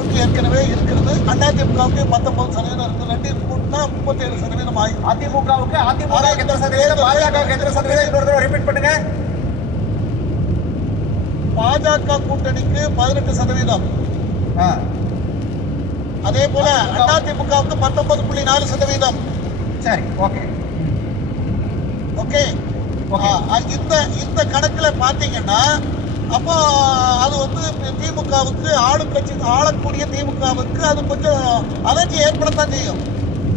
ஓட்டு ஏற்கனவே இருக்கிறது. அதிமுகவுக்கு 19% இருக்குது. ரெண்டையும் கூட்டினா 37% ஆகும். அதிமுகவுக்கு எத்தனை சதவீதம், பாஜகவுக்கு எத்தனை சதவீதம்? இன்னொரு தடவை ரிப்பீட் பண்ணுங்க. பாஜக கூட்டணிக்கு 18%. அதே போல அதிமுகவுக்கு 19.4%. சரி, ஓகே ஓகே. இந்த கணக்கில் பார்த்தீங்கன்னா அப்போ அது வந்து திமுகவுக்கு ஆளுங்கட்சி ஆளக்கூடிய திமுகவுக்கு அது கொஞ்சம் அலர்ஜி ஏற்படத்தான் செய்யும்.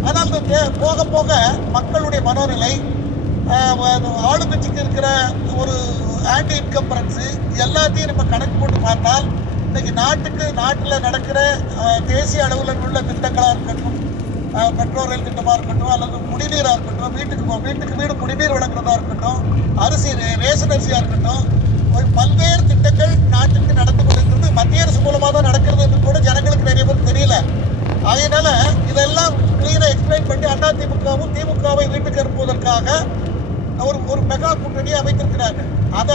ஆனால் போக போக மக்களுடைய மனோநிலை, ஆளுங்கட்சிக்கு இருக்கிற ஒரு ஆன்டி இன்கம்பரன்ஸு எல்லாத்தையும் நம்ம கணக்கு போட்டு பார்த்தால் இன்னைக்கு நாட்டில் நடக்கிற தேசிய அளவில் உள்ள திட்டங்களாக இருக்கட்டும், மெட்ரோ ரயில் திட்டமாக இருக்கட்டும், அல்லது குடிநீராக இருக்கட்டும், வீட்டுக்கு வீடு குடிநீர் வழங்குறதா இருக்கட்டும், ரேஷன் அரிசியாக இருக்கட்டும், பல்வேறு திட்டங்கள் நாட்டுக்கு நடந்து கொண்டிருக்கிறது. மத்திய அரசு மூலமாக தான் நடக்கிறது என்று கூட ஜனங்களுக்கு நிறைய பேருக்கு தெரியல. அதனால இதெல்லாம் கிளீனாக எக்ஸ்பிளைன் பண்ணி அதிமுகவும் திமுகவை வீட்டுக்கு அனுப்புவதற்காக ஒரு மெகா கூட்டணியை அமைத்திருக்கிறார்கள். அதை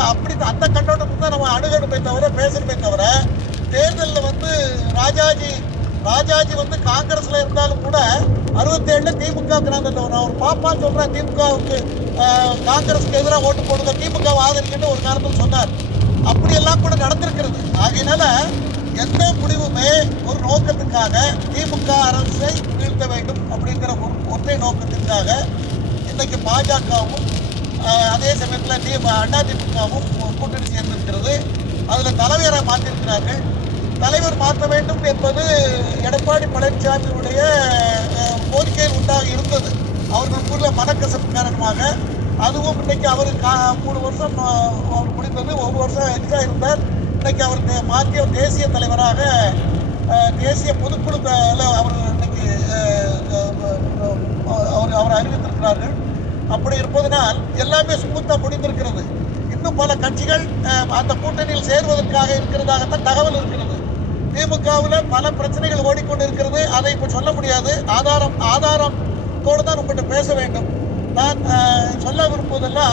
அந்த கண்ணோட்டத்துக்கு தான் நம்ம அணுகணுமே தவிர பேசணுமே தவிர, தேர்தலில் வந்து ராஜாஜி வந்து காங்கிரஸ்ல இருந்தாலும் கூட 67 திமுகவுக்கு நான் ஒரு பாப்பா சொல்றேன், திமுகவுக்கு காங்கிரஸுக்கு எதிராக ஓட்டு போடுங்க, திமுகவை ஆதரிக்கன்னு ஒரு காலத்தில் சொன்னார். அப்படியெல்லாம் கூட நடந்திருக்கிறது. ஆகையினால எந்த முடிவுமே ஒரு நோக்கத்துக்காக திமுக அரசை வீழ்த்த வேண்டும் அப்படிங்கிற ஒரு ஒற்றை நோக்கத்திற்காக இன்னைக்கு பாஜகவும் அதே சமயத்தில் அதிமுகவும் கூட்டணி சேர்ந்திருக்கிறது. அதில் தலைவரை மாற்றிருக்கிறார்கள். தலைவர் மாற்ற வேண்டும் என்பது எடப்பாடி பழனிசாமியுடைய கோரிக்கையில் உண்டாக இருந்தது. அவர்களுக்குள்ள மனக்கசப்பு காரணமாக. அதுவும் இன்னைக்கு அவர் 3 வருஷம் அவர் முடிந்தது, 1 வருஷம் எக்ஸ்ட்ரா இருந்தார். இன்னைக்கு அவர் மாற்றிய தேசிய தலைவராக தேசிய பொதுக்குழு அவர் இன்னைக்கு அவர் அறிவித்திருக்கிறார்கள். அப்படி இருப்பதனால் எல்லாமே ஸ்மூத்தாக முடிந்திருக்கிறது. இன்னும் பல கட்சிகள் அந்த கூட்டணியில் சேர்வதற்காக இருக்கிறதாகத்தான் தகவல் இருக்கிறது. திமுகவில் பல பிரச்சனைகள் ஓடிக்கொண்டு இருக்கிறது. அதை இப்போ சொல்ல முடியாது. ஆதாரத்தோடு தான் உங்கள்கிட்ட பேச வேண்டும். நான் சொல்ல விரும்புவதெல்லாம்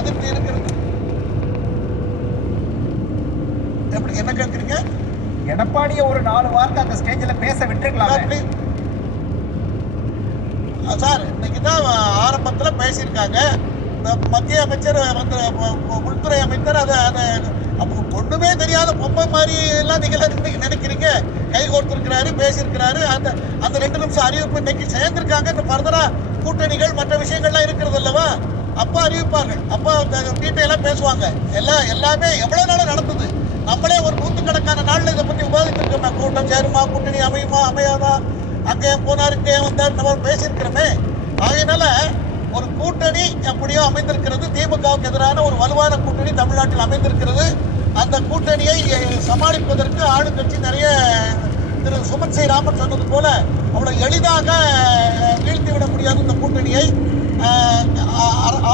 அதிருப்தி இருக்கிறது. எப்படி என்ன கேட்குறீங்க? எடப்பாடியை ஒரு 4 வார்த்தை அந்த ஸ்டேஜில் பேச விட்டுருக்கலாம் சார். இன்னைக்கு தான் ஆரம்பத்தில் பேசியிருக்காங்க. மத்திய அமைச்சர் வந்து உள்துறை அமைச்சர் அதை அப்போ ஒன்றுமே தெரியாத பொம்மை மாதிரி எல்லாம் நீங்கள் நினைக்கிறீங்க. கை கோர்த்துருக்கிறாரு, பேசியிருக்கிறாரு. அந்த 2 நிமிஷம் அறிவிப்பு இன்னைக்கு சேர்ந்துருக்காங்க. இந்த ஃபர்தராக கூட்டணிகள் மற்ற விஷயங்கள்லாம் இருக்கிறது அல்லவா, அப்போ அறிவிப்பார்கள். அப்போ டீட்டெயிலாக பேசுவாங்க. எல்லாமே எவ்வளோ நாளும் நடந்தது. நம்மளே ஒரு 100கணக்கான நாளில் இதை பற்றி விவாதித்திருக்கோமே. கூட்டம் சேருமா, கூட்டணி அமையுமா, அமையாதா, அங்கே போனார், இங்கே வந்தார், நம்ம பேசியிருக்கிறோமே. ஆகையினால ஒரு கூட்டணி எப்படியோ அமைந்திருக்கிறது. திமுகவுக்கு எதிரான ஒரு வலுவான கூட்டணி தமிழ்நாட்டில் அமைந்திருக்கிறது. அந்த கூட்டணியை சமாளிப்பதற்கு ஆளுங்கட்சி நிறைய திரு சுமன் ராமன் சொன்னது போல அவ்வளோ எளிதாக வீழ்த்திவிட முடியாது இந்த கூட்டணியை.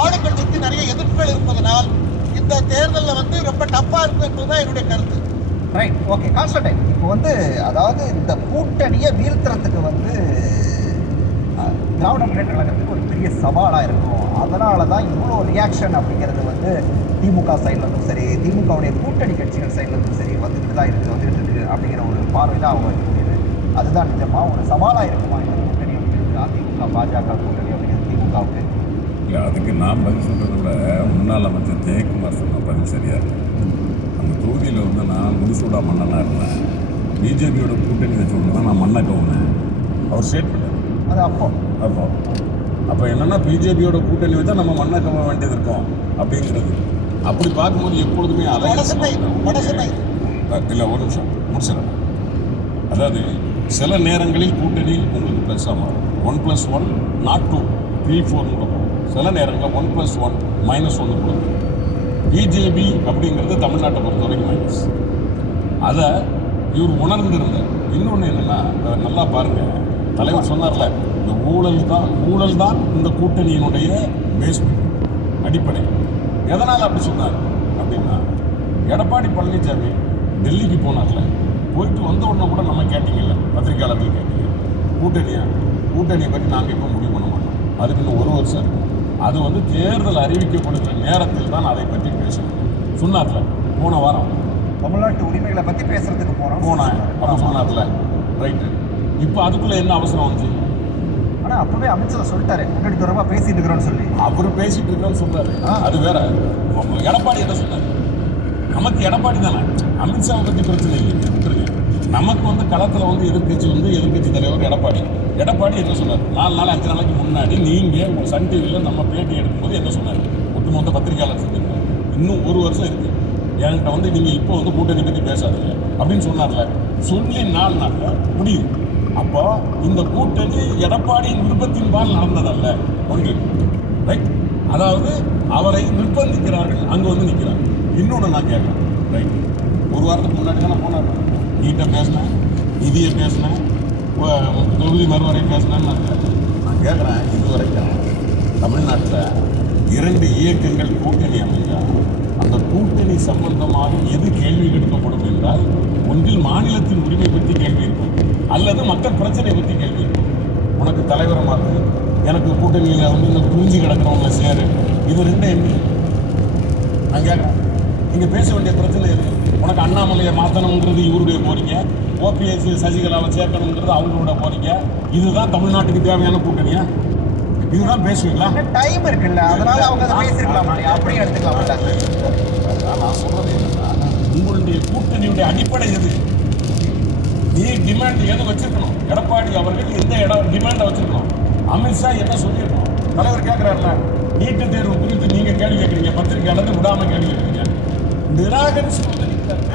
ஆளுங்கட்சிக்கு நிறைய எதிர்ப்புகள் இருப்பதனால் இந்த தேர்தலில் வந்து ரொம்ப டஃப்பாக இருக்கும் என்பதுதான் என்னுடைய கருத்து. Right, okay. கான்ஸ்டன்டைன், இப்போ வந்து அதாவது இந்த கூட்டணியை வீழ்த்துறதுக்கு வந்து திராவிட முன்னேற்ற கழகத்துக்கு ஒரு பெரிய சவாலாக இருக்கும். அதனால தான் இவ்வளோ ரியாக்ஷன் அப்படிங்கிறது வந்து திமுக சைட்லேருந்தும் சரி, திமுகவுடைய கூட்டணி கட்சிகள் சைட்லேருந்தும் சரி வந்துட்டு வந்துட்டு இருக்கு அப்படிங்கிற ஒரு பார்வை தான் அவங்க இருக்கக்கூடியது. அதுதான் நிஜமாக ஒரு சவாலாக இருக்குமா இந்த கூட்டணி அப்படிங்கிறது, அதிமுக பாஜக கூட்டணி அப்படிங்கிறது திமுகவுக்கு? இல்லை, அதுக்கு நான் பதில் சொல்கிறத விட முன்னாள் அமைச்சர் ஜெயக்குமார் சொன்ன பதில் சரியாக இருக்கு. அந்த தொகுதியில் வந்து நான் முடிசூடா மன்னனாக இருந்தேன். பிஜேபியோட கூட்டணி வச்சு ஒன்று தான் நான் மண்ணை கவுனேன். அவர் ஸ்டேட் பண்ணார். அது அப்போ என்னென்னா பிஜேபியோட கூட்டணி வச்சா நம்ம மண்ணை கவ வேண்டியது இருக்கோம் அப்படிங்கிறது. அப்படி பார்க்கும்போது எப்பொழுதுமே இல்லை, ஒரு நிமிஷம் முடிச்சிடறேன். அதாவது சில நேரங்களில் கூட்டணி உங்களுக்கு ப்ளஸ்ஸாக மாறும். 1+1 not 2, 3, 4 கூட போகும். சில நேரங்களில் 1+1 -1 கொடுக்கும். பிஜேபி அப்படிங்கிறது தமிழ்நாட்டை பொறுத்த வரைக்கும் மைனஸ். அதை இவர் உணர்ந்திருந்தார். இன்னொன்று என்னென்னா, நல்லா பாருங்கள், தலைவர் சொன்னார்ல, இந்த ஊழல் தான் இந்த கூட்டணியினுடைய பேஸ்மெண்ட், அடிப்படை. எதனால் அப்படி சொன்னார் அப்படின்னா, எடப்பாடி பழனிசாமி டெல்லிக்கு போனார்ல, போயிட்டு வந்த உடனே கூட நம்ம கேட்டிங்கல்ல, பத்திரிகையாளர்கள் கேட்டீங்க, கூட்டணியை பற்றி நாங்கள் இப்போ முடிவு பண்ண மாட்டோம், அதுக்கு இன்னும் 1 வருஷம் இருக்கும், அது வந்து தேர்தல் அறிவிக்கப்படுகிற நேரத்தில் தான் அதை பற்றி பேசணும் சொன்னார்ல. போன வாரம் தமிழ்நாட்டு உரிமைகளை பற்றி பேசுறதுக்கு போனேன் அப்போ சொன்னார்ல, ரைட்டு. இப்போ அதுக்குள்ளே என்ன அவசரம் வந்துச்சு? ஆனால் அப்பவே அமித்ஷா சொல்லிட்டாரு கூட்டணி தொடர்பாக பேசிட்டு இருக்கிறோன்னு சொல்லி. அவர் பேசிட்டு இருக்கிறோன்னு சொல்றாரு, அது வேற. எடப்பாடி என்ன சொன்னார்? நமக்கு எடப்பாடி தானே, அமித்ஷாவை பற்றி பிரச்சனை இல்லை, விட்டுருங்க. நமக்கு வந்து களத்தில் வந்து எதிர்கட்சி தலைவர் எடப்பாடி. எடப்பாடி என்ன சொன்னார்? 4 நாள் 5 நாளைக்கு முன்னாடி நீங்கள் உங்கள் சன் டிவியில் நம்ம பேட்டி எடுக்கும்போது என்ன சொன்னார்? ஒட்டுமொத்த பத்திரிகையாளர் செஞ்சிருக்காரு, இன்னும் 1 வருஷம் இருக்குது என்கிட்ட வந்து நீங்கள் இப்போ வந்து கூட்டணி பற்றி பேசாதீங்க அப்படின்னு சொன்னார்ல. சொல்லி 4 நாளில் முடியுது. அப்போ இந்த கூட்டணி எடப்பாடியின் விருப்பத்தின்பால் நடந்ததல்ல ஒன்று, ரைட். அதாவது அவரை நிர்பந்திக்கிறார்கள், அங்கே வந்து நிற்கிறார். இன்னொன்று நான் கேட்குறேன், ரைட். 1 வாரத்துக்கு முன்னாடி தான் நான் போனேன், நீட்டை பேசினேன், நிதியை பேசினேன், தொகுதி மறுவரை பேசினேன்னு நான் கேட்குறேன். இதுவரைக்கும் தமிழ்நாட்டில் 2 இயக்கங்கள் கூட்டணி அமைஞ்சா அந்த கூட்டணி சம்பந்தமாக எது கேள்வி கேட்கப்படும் என்றால், ஒன்றில் மாநிலத்தின் உரிமை பற்றி கேள்வி இருக்கும், அல்லது மக்கள் பிரச்சனை பற்றி கேள்வி இருக்கும். உனக்கு தலைவரை மாற்று, எனக்கு கூட்டணியில் வந்து இந்த குஞ்சு கிடக்கிறவங்கள சேரு, இது 2 என்ன? நான் கேட்குறேன், நீங்கள் பேச வேண்டிய பிரச்சனை எது? உனக்கு அண்ணாமலையை மாற்றணுங்கிறது இவருடைய கோரிக்கை, ஓபிஎஸ் சசிகலாவை சேர்க்கணுங்கிறது அவங்களோட கோரிக்கை. இதுதான் தமிழ்நாட்டுக்கு தேவையான கூட்டணியா? இதுதான் பேசுவீங்களா? டைம் இருக்குல்ல, அதனால அவங்க அதை பேசிருக்கலாம், அப்படி எடுத்துக்கலாம். நான் சொல்றது என்னன்னா, உங்களுடைய கூட்டணியுடைய அடிப்படை எது? நீ டிமாண்ட் எது வச்சிருக்கணும்? எடப்பாடி அவர்கள் எந்த டிமாண்டை வச்சிருக்கணும்? அமித்ஷா என்ன சொல்லியிருக்கணும்? தலைவர் கேட்கிறாருல, நீட்டு தேர்வு குறித்து நீங்க கேள்வி கேட்குறீங்க, பத்திரிகையாளர் விடாம கேள்வி கேட்குறீங்க, நிராகரிச்சு வந்து நிற்கிறாருங்க.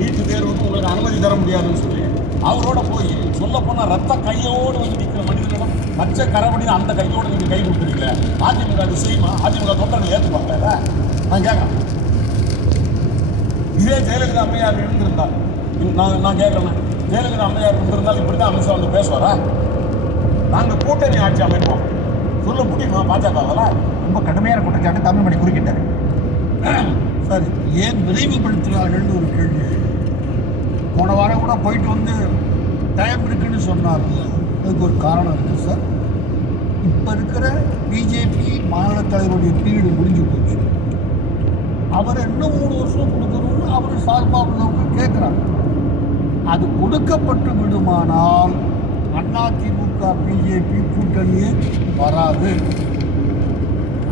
நீட்டு தேர்வுக்கு உங்களுக்கு அனுமதி தர முடியாதுன்னு சொல்லி அவரோட போய் சொல்ல போனால் ரத்த கையோடு வந்து நிற்கிற மனிதர்களிடம் பச்சை கரபடி அந்த கையோடு நீங்கள் கை கொடுக்குறீங்க. அதிமுக அது செய்யுமா? அதிமுக தொண்டர்கள் ஏற்றுப்பாங்க? நான் கேட்குறேன். இதே ஜெயலலிதா அம்மையார் இருந்திருந்தால், நான் கேட்குறேன், ஜெயலலிதா அம்மையார் இருந்திருந்தால் இப்படி தான் அமித்ஷா வந்து பேசுவாரா? நாங்கள் கூட்டணி ஆட்சி அமைப்போம் சொல்ல முடியுமா பாஜகவால்? ரொம்ப கடுமையான குற்றச்சாட்டு தமிழ்மணி குறுக்கிட்டார். சார், ஏன் விரைவுபடுத்துகிறார்கள்னு ஒரு கேள்வி. போன வாரம் கூட போயிட்டு வந்து டைம் இருக்குன்னு சொன்னார்ல, அதுக்கு ஒரு காரணம் இருக்குது சார். இப்போ இருக்கிற பிஜேபி மாநில தலைவருடைய பீரியடு முடிஞ்சு போச்சு. அவர் இன்னும் 3 வருஷம் கொடுக்கணும்னு அவர் சார்பாக உள்ளவங்க கேட்குறாங்க. அது கொடுக்கப்பட்டு விடுமானால் அதிமுக பிஜேபி கூட்டணியே வராது.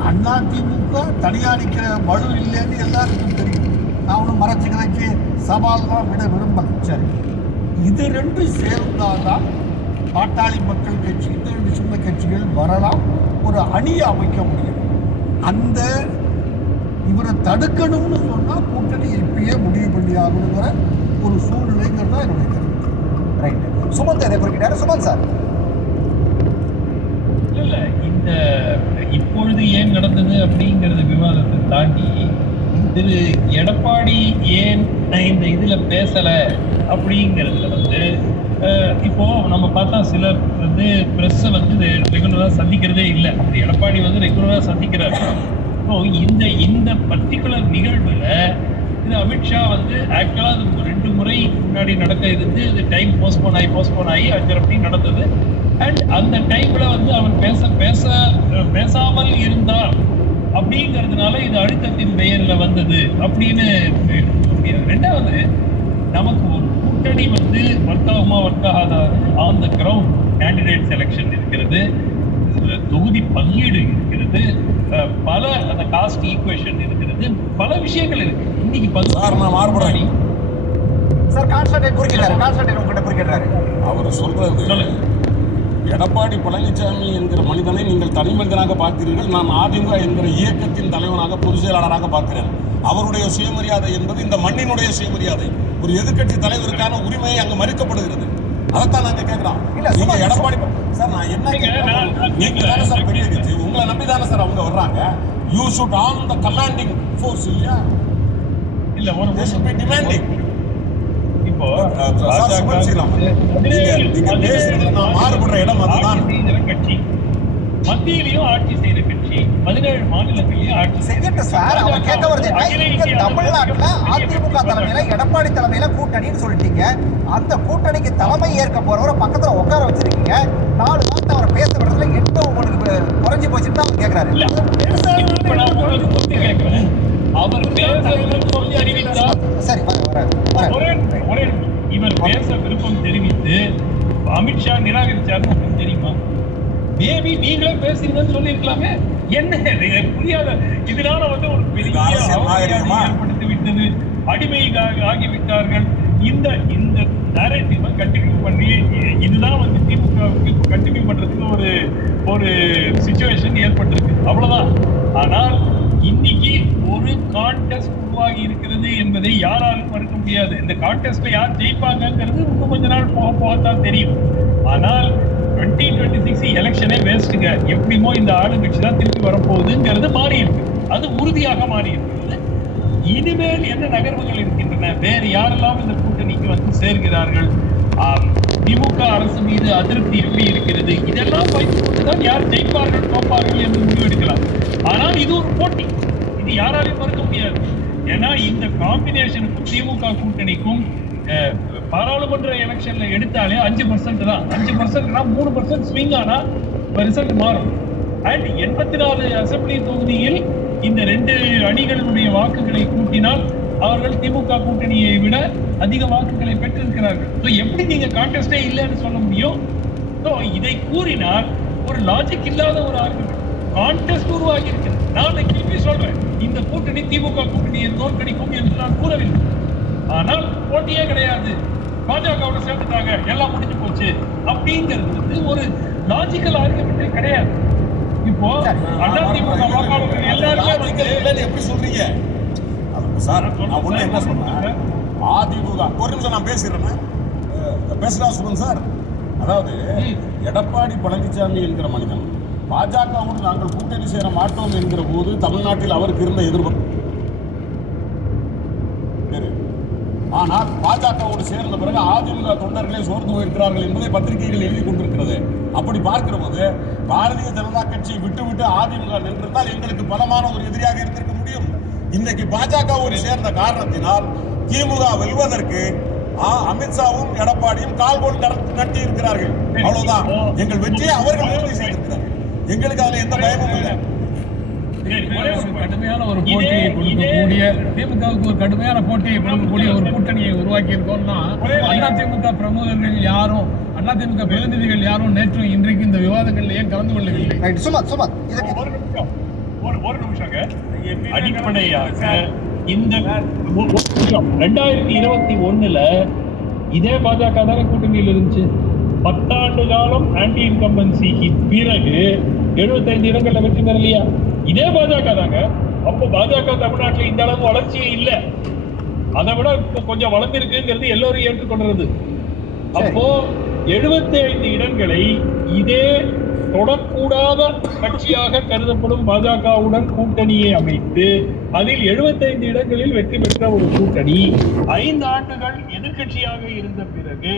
அதிமுக தனியாக நிற்கிற மழு இல்லைன்னு எல்லாருக்கும் தெரியும். நான் ஒன்றும் மறைச்சு சவால்லாம் விட விரும்பல. சரி, இது 2 சேர்ந்தால்தான் பாட்டாளி மக்கள் கட்சி, இந்த 2 சின்ன கட்சிகள் வரலாம், ஒரு அணியை அமைக்க முடியும். அந்த இவரை தடுக்கணும்னு சொன்னால் கூட்டணி இப்பயே முடிவு பண்ணி ஆகணுங்கிற ஒரு சூழ்நிலைங்கிறது தான் என்னுடைய கருத்து. ரைட். சுமந்த் எதை குறிப்பிட்டாரு? சுமந்த் சார். இல்லை, இந்த இப்பொழுது ஏன் நடந்தது அப்படிங்கிறது விவாதத்தை தாண்டி திரு எடப்பாடி ஏன் இந்த இதில் பேசலை அப்படிங்கிறதுல வந்து இப்போ நம்ம பார்த்தா சிலர் வந்து ப்ரெஸ்ஸை வந்து ரெகுலராக சந்திக்கிறதே இல்லை. திரு எடப்பாடி வந்து ரெகுலராக சந்திக்கிறார். இப்போ இந்த பர்டிகுலர் நிகழ்வில் இது அமித்ஷா வந்து ஆக்சுவலாக அது 2 முறை முன்னாடி நடக்க இருந்து இது டைம் போஸ்ட்போன் ஆகி அப்படி நடந்தது. அண்ட் அந்த டைமில் வந்து அவர் பேசாமல் இருந்தார் அப்படிங்கிறதுனால இது அழுத்தத்தின் பெயரில் வந்தது அப்படின்னு. 2வது, நமக்கு ஒரு கூட்டணி வந்து ஒர்க் ஆகுமா ஒர்க் ஆகாதாது on the ground candidate selection இருக்கிறது, தொகுதி பங்கீடு இருக்கிறது, பல அந்த காஸ்ட் ஈக்குவேஷன் இருக்கிறது, பல விஷயங்கள் இருக்கு. இன்னைக்கு அவர் சொல்றது, எடப்பாடி பழனிசாமி என்கிற மனிதனை நீங்கள் தனி மனிதனாக பார்க்கிறீர்கள், நான் அதிமுக என்கிற இயக்கத்தின் தலைவனாக பொதுச் செயலாளராக பார்க்கிறேன். அவருடைய சுயமரியாதை என்பது இந்த மண்ணினுடைய சுயமரியாதை. ஒரு எதிர்கட்சி தலைவருக்கான உரிமையை அங்கு மறுக்கப்படுகிறது. அதைத்தான் நாங்கள் கேட்கிறோம். நீங்க எடப்பாடி சார், நான் என்ன நீங்க தானே சார் பெரிய கட்சி, உங்களை நம்பி தானே சார் அவங்க வர்றாங்க. You should on the commanding force இல்லையா? இல்லை, ஒரு டிமாண்டிங். இப்போ மாறுபடுற இடம் அதுதான். மத்தியிலையும் ஆட்சி செய்த கட்சி, 17 மாநிலங்களிலும் ஆட்சி செய்யட்டு சார். அவங்க கேட்க வருது, தமிழ்நாட்டுல அதிமுக தலைமையில எடப்பாடி தலைமையில கூட்டணின்னு சொல்லிட்டீங்க. அந்த கூட்டணிக்கு தலைமை ஏற்க போறவரை பக்கத்துல உட்கார வச்சிருக்கீங்க. 4 வார்த்தை அவரை பேச விடுறதுல 8 உங்களுக்கு குறைஞ்சி போச்சுன்னு தான் அவர் கேட்கிறாரு. இப்ப நான் உங்களுக்கு கேட்கிறேன், அவர் பேச விருப்பம் தெரிவித்தார். சரி ஒரே இவர் பேச விருப்பம் தெரிவித்து அமித்ஷா நிராகரிச்சார்னு உங்களுக்கு தெரியுமா? மேபி நீங்களே பேசுறீங்கன்னு சொல்லியிருக்கலாமே. என்ன புரியாத இதனால வந்து ஒரு பெரிய ஏற்படுத்தி விட்டது, அடிமையாக ஆகிவிட்டார்கள். இந்த இந்த நரேட்டிவை கண்டினியூ பண்ணி இதுதான் வந்து திமுகவுக்கு கண்டினியூ பண்றதுக்கு ஒரு சிச்சுவேஷன் ஏற்பட்டிருக்கு, அவ்வளவுதான். ஆனால் இன்னைக்கு ஒரு கான்டெஸ்ட் உருவாகி இருக்கிறது என்பதை யாராலும் மறுக்க முடியாது. இந்த கான்டெஸ்ட்ல யார் ஜெயிப்பாங்கிறது இன்னும் கொஞ்ச நாள் போகத்தான் தெரியும். ஆனால் 2026 எலெக்ஷனே வேஸ்ட்டுங்க. எப்படிமோ இந்த ஆளுங்கட்சி தான் திருப்பி வரப்போகுதுங்கிறது மாறி இருக்கு, அது உறுதியாக மாறி இருக்கிறது. இனிமேல் என்ன நகர்வுகள் இருக்கின்றன, வேறு யாரெல்லாம் இந்த கூட்டணிக்கு வந்து சேர்கிறார்கள், திமுக அரசு மீது அதிருப்தி எப்படி இருக்கிறது, இதெல்லாம் வைத்துக் கொண்டுதான் யார் ஜெயிப்பார்கள் தோப்பார்கள் என்று முடிவெடுக்கலாம். ஆனால் இது ஒரு போட்டி, இது யாராலையும் மறுக்க முடியாது. ஏன்னா இந்த காம்பினேஷனுக்கும் திமுக கூட்டணிக்கும் பாராளுமன்ற எலெக்ஷன்ல எடுத்தாலே 5% தான். 5%னா 3% ஸ்விங் ஆனா ரிசல்ட் மாறும். அண்ட் 84 அசெம்பிளி தொகுதியில் இந்த 2 அணிகளுடைய வாக்குகளை கூட்டினால் அவர்கள் திமுக கூட்டணியை விட அதிக வாக்குகளை பெற்றிருக்கிறார்கள். ஸோ எப்படி நீங்க கான்டெஸ்டே இல்லைன்னு சொல்ல முடியும்? ஸோ இதை கூறினால் ஒரு லாஜிக் இல்லாத ஒரு ஆர்குமெண்ட். கான்டெஸ்ட் உருவாகி இருக்கிறது. நான் திருப்பி சொல்றேன், இந்த கூட்டணி திமுக கூட்டணியை தோற்கடிக்கும் என்று நான் கூறவில்லை. ஆனால் போட்டியே கிடையாது, பாஜகவோட சேர்ந்துட்டாங்க, எல்லாம் முடிஞ்சு போச்சு அப்படிங்கிறது வந்து ஒரு லாஜிக்கல் ஆர்குமெண்டே கிடையாது. இப்போ அதிமுக வாக்காளர்கள் எல்லாருமே வந்து எப்படி சொல்றீங்க சார்? நான் ஒண்ணு என்ன சொல்றேன், அதிமுக ஒரு நிமிஷம் நான் பேசுறேன், பேசுறா சொல்லுங்க சார். அதாவது எடப்பாடி பழனிசாமி என்கிற மனிதன் பாஜகவோடு நாங்கள் கூட்டணி சேர மாட்டோம் என்கிற போது தமிழ்நாட்டில் அவருக்கு இருந்த எதிர்ப்பு. ஆனால் பாஜகவோடு சேர்ந்த பிறகு அதிமுக தொண்டர்களே சோர்ந்து போயிருக்கிறார்கள் என்பதை பத்திரிகைகள் எழுதி கொண்டிருக்கிறது. அப்படி பார்க்கிற போது பாரதிய ஜனதா கட்சியை விட்டு அதிமுக நின்றிருந்தால் எங்களுக்கு பலமான ஒரு எதிரியாக இருந்திருக்க முடியும். இன்னைக்கு பாஜகவோடு சேர்ந்த காரணத்தினால் திமுக வெல்வதற்கு அமித்ஷாவும் எடப்பாடியும் கால்கோல் நட்டி இருக்கிறார்கள். அவ்வளவுதான். எங்கள் வெற்றியை அவர்கள் உறுதி செய்திருக்கிறார்கள். எங்களுக்கு அதுல எந்த பயமும் இல்லை. கடுமையான ஒரு போட்டியை கொடுக்கக்கூடிய திமுகவுக்கு ஒரு கடுமையான போட்டியை கொடுக்கக்கூடிய ஒரு கூட்டணியை உருவாக்கி இருக்கோம்னா அதிமுக பிரமுகர்கள் யாரும், அதிமுக பிரதிநிதிகள் யாரும் நேற்றும் இன்றைக்கு இந்த விவாதங்களில் ஏன் கலந்து கொள்ளவில்லை? ஒரு நிமிஷங்க. அடிப்படையாக இந்த 2021 இதே பாஜக தானே கூட்டணியில் இருந்துச்சு. 10 ஆண்டு காலம் ஆன்டி இன்கம்பன்சிக்கு பிறகு 75 இடங்கள்ல வெற்றி பெறலையா? இதே பாஜக தாங்க. அப்போ பாஜக தமிழ்நாட்டில் இந்த அளவு வளர்ச்சியே இல்லை, அதை விட கொஞ்சம் வளர்ந்திருக்குங்கிறது எல்லோரும் ஏற்றுக்கொள்றது. அப்போ 75 இடங்களை இதே தொடக்கூடாத கட்சியாக கருதப்படும் பாஜகவுடன் கூட்டணியை அமைத்து அதில் 75 இடங்களில் வெற்றி பெற்ற ஒரு கூட்டணி 5 ஆண்டுகள் எதிர்கட்சியாக இருந்த பிறகு